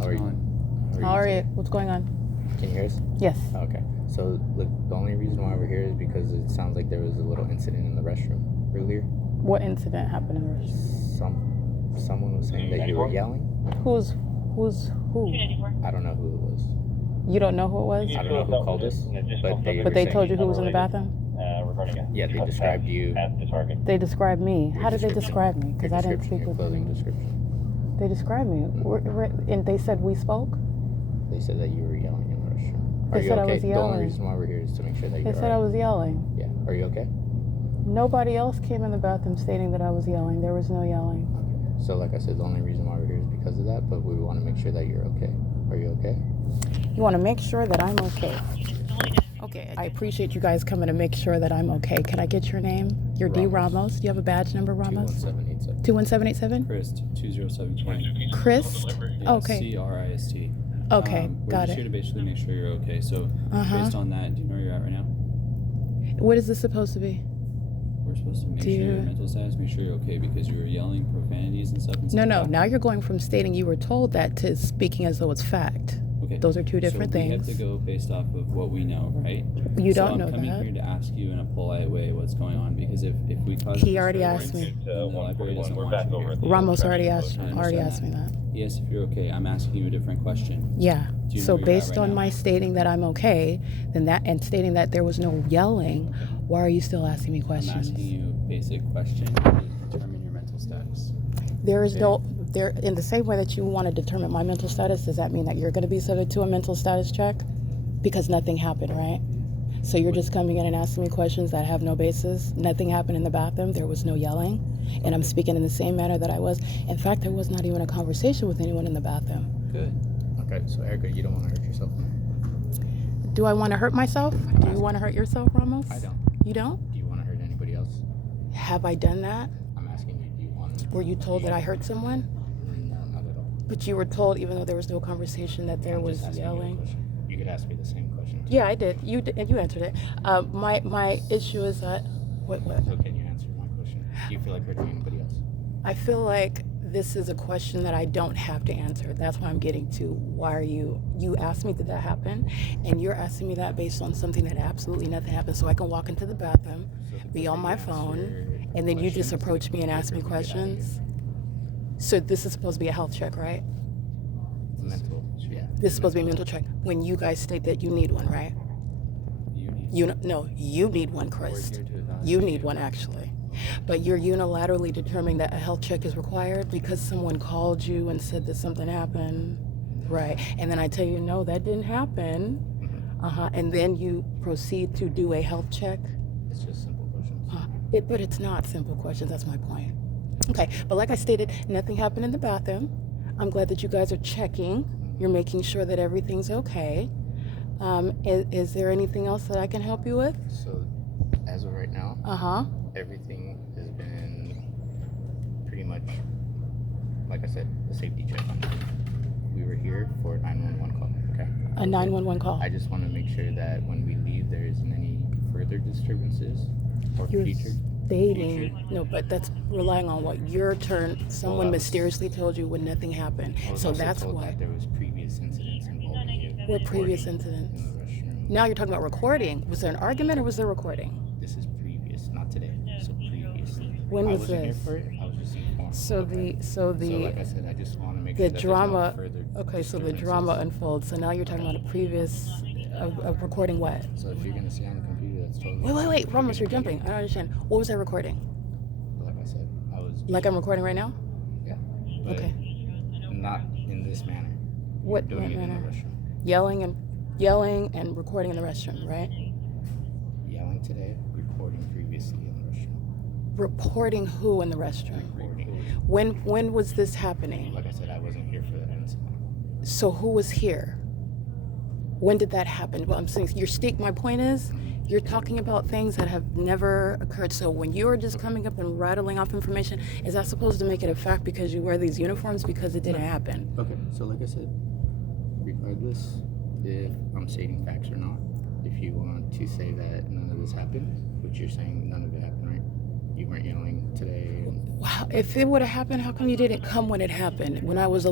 How's it going? How are you? What's going on? Can you hear us? Yes. Okay. So, look, the only reason why we're here is because it sounds like there was a little incident in the restroom earlier. What incident happened in the restroom? Someone was saying that you were yelling. Who's who? I don't know who it was. You don't know who it was? I don't know who called us, but They told you who was in the bathroom? Yeah, they described you. They described me. Your How did they description. describe me? Because I didn't speak Your with clothing them. description. They described me. And they said we spoke? They said that you were yelling in the restroom. Are They you said I okay? was The only yelling. reason why we're here is to make sure that you're They said I was yelling. Yeah. Are you okay? Nobody else came in the bathroom stating that I was yelling. There was no yelling. Okay. So, like I said, the only reason why we're here is because of that, but we want to make sure that you're okay. Are you okay? You want to make sure that I'm okay. Okay, I appreciate you guys coming to make sure that I'm okay. Can I get your name? You're D. Ramos. Do you have a badge number, Ramos? 21787. 21787? Chris, 20720. Chris? Yeah, Okay. CRIST. Okay, We're got just it. here to basically make sure you're okay. So, based on that, do you know where you're at right now? What is this supposed to be? We're supposed to make Do sure your you- mental status, make sure you're okay because you were yelling profanities and stuff. No. Now you're going from stating you were told that to speaking as though it's fact. Okay. Those are two different so we things. have to go based off of what we know, right? You so don't know I'm coming that. here to ask you in a polite way what's going on because if we cause He already asked me. the library doesn't want you here. Ramos already asked I me understand that. Yes, if you're okay. I'm asking you a different question. Yeah. Do you So know where you're at based right on now? my stating that I'm okay, then that and stating that there was no yelling, why are you still asking me I'm questions? asking you a basic question to determine your mental status. There is no there in the same way that you want to determine my mental status, does that mean that you're going to be subject to a mental status check? Because nothing happened, right? So you're just coming in and asking me questions that have no basis. Nothing happened in the bathroom. There was no yelling. And I'm speaking in the same manner that I was. In fact, there was not even a conversation with anyone in the bathroom. Good. Okay, so Erica, you don't want to hurt yourself? Do I want to hurt myself? Do you want to hurt yourself, Ramos? I don't. You don't? Do you want to hurt anybody else? Have I done that? I'm asking you, do you want to? Were you told that I hurt someone? No, not at all. But you were told, even though there was no conversation, that there I'm was just asking you a yelling. question. You could ask me the same question. Yeah, I did. You did, and you answered it. My issue is that what? So can you answer my question? Do you feel like hurting anybody else? I feel like this is a question that I don't have to answer. That's why I'm getting to. Why are you asked me, did that happen? And you're asking me that based on something that absolutely nothing happened. So I can walk into the bathroom, be on my phone, and then you just approach me and ask me questions. So this is supposed to be a health check, right? Mental, yeah. This is supposed to be a mental check. When you guys state that you need one, right? You need one, Chris. You need one, actually. But you're unilaterally determining that a health check is required because someone called you and said that something happened, right? And then I tell you, no, that didn't happen. And then you proceed to do a health check. It's just simple questions. But it's not simple questions. That's my point. Okay, but like I stated, nothing happened in the bathroom. I'm glad that you guys are checking. You're making sure that everything's okay. Is there anything else that I can help you with? So, as of right now, everything has been pretty much, like I said, a safety check. We were here for a 911 call, okay? A 911 call. I just want to make sure that when we leave, there isn't any further disturbances or You're future. stating, no, but that's relying on what your turn. Someone I was- mysteriously told you when nothing happened. I was So also that's told why. that there was previous incidents involving you. What previous recording incidents? in the restroom. Now you're talking about recording. Was there an argument or was there recording? This is previous, not today. So previously. When I was wasn't here this? for it. I was just informed. So So like I said, I just want to make the sure that drama. there's no further Okay, so the disturbances. drama unfolds. So now you're talking about a previous of recording what? So if you're gonna see on the computer, that's totally. Wait, Ramos, you're jumping. I don't understand. What was I recording? Like I said, I was. Like I'm recording right now? Yeah. But Okay. Not in this manner. What Doing it in manner? the restroom. Yelling and recording in the restroom, right? Yelling today, recording previously in the restroom. Reporting who in the restroom? Recording. When was this happening? Like I said, I wasn't here for that incident. So who was here? When did that happen? Well, I'm saying my point is, you're talking about things that have never occurred. So when you're just coming up and rattling off information, is that supposed to make it a fact because you wear these uniforms because it didn't happen? Okay, so like I said, regardless if I'm stating facts or not, if you want to say that none of this happened, which you're saying none of it happened, right? You weren't yelling today. Wow, if it would have happened, how come you didn't come when it happened? When I was